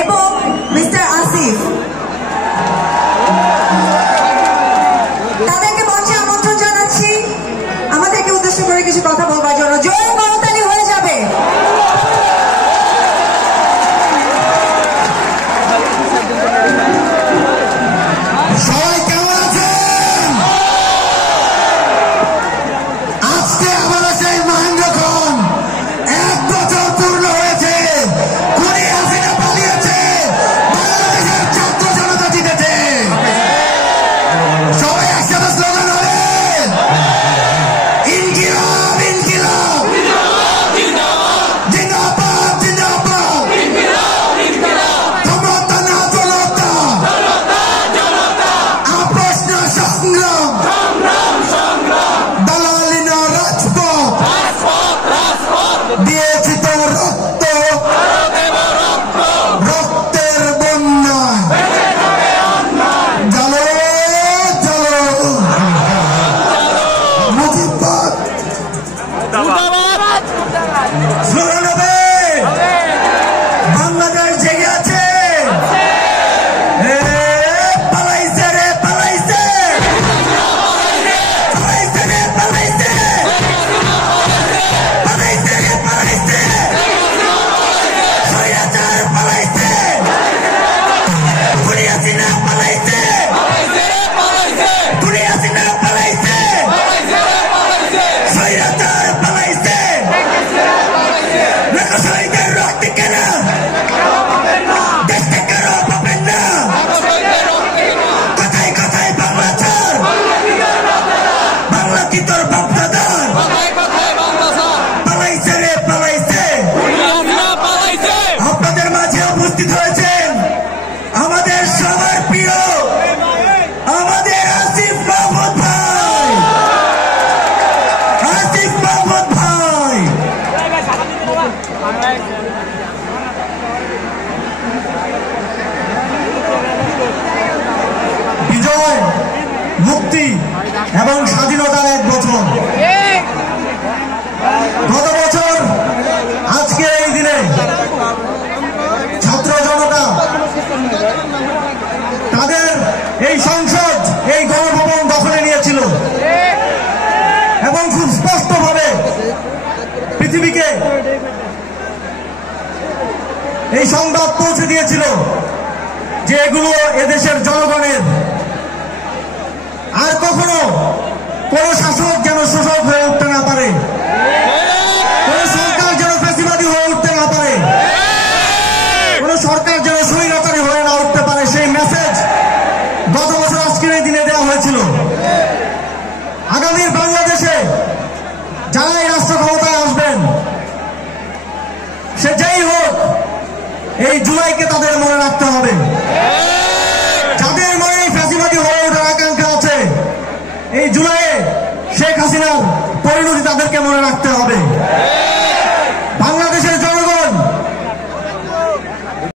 এবং মিস্টার আসিফ, তাদেরকে মঞ্চে আমন্ত্রণ জানাচ্ছি আমাদেরকে উদ্দেশ্য করে কিছু কথা বলবার জন্য। জোরে করতালি হয়ে যাবে। সবাই কেমন আছেন? আজকে আমাদের সেই মহেন্দ্র খান 1 বছর পূর্ণ হয়েছে। খুনি হাসিনা পালিয়েছে, বাংলাদেশের ছাত্র জনতা জিতেছে। সবাই একসাথে স্লোগান হবে ইনকিলাব ইনকিলাব জিন্দাবাদ জিন্দাবাদ, ক্ষমতা না জনতা, আপোষ না সংগ্রাম, দালালি না রাজপথ, দিয়েছি তো রক্ত, রক্তের বন্যায় জালো জালো মুজিবাদ। স্লোগান হবে বাংলাদেশ জেগে আছে। এ পালাইছে রে পালাইছে, পালাইছে রে পালাইছে, পালাইছে রে পালাইছে, স্বৈরাচার পালাইছে, খুনি হাসিনা পালাইছে, খুনি হাসিনা পালাইছে, স্বৈরাচার পালাইছে। লোকশহীদের রক্ত কেন দেশ থেকে পাবেন না? কথায় কথায় বাংলা ছাড়, বাংলা কি তোর বাপদাদার? পালাইছে রে পালাইছে। আপনাদের মাঝে উপস্থিত হয়েছেন আমাদের সবার প্রিয় আমাদের আসিফ মাহমুদ ভাই, আসিফ মাহমুদ ভাই। বিজয়, মুক্তি এবং স্বাধীনতার 1 বছর। গত বছর আজকে এই দিনে ছাত্র জনতা তাদের এই সংসদ, এই গণভবন দখলে নিয়েছিল এবং খুব স্পষ্টভাবে পৃথিবীকে এই সংবাদ পৌঁছে দিয়েছিল যে এগুলো এদেশের জনগণের। আর কখনো কোন শাসক যেন শোষক হয়ে উঠতে না পারে, কোন সরকার যেন ফ্যাসিবাদী হয়ে উঠতে না পারে, কোন সরকার যেন স্বৈরাচারী হয়ে না উঠতে পারে, সেই মেসেজ গত বছর আজকের এই দিনে দেওয়া হয়েছিল। আগামীর বাংলাদেশে যারা এই রাষ্ট্র ক্ষমতায় আসবেন, সে যেই হোক, এই জুলাইকে তাদের মনে রাখতে হবে। যাদের মনে এই ফ্যাসিবাদী হয়ে ওঠার আকাঙ্ক্ষা আছে, এই জুলাইয়ে শেখ হাসিনার পরিণতি তাদেরকে মনে রাখতে হবে।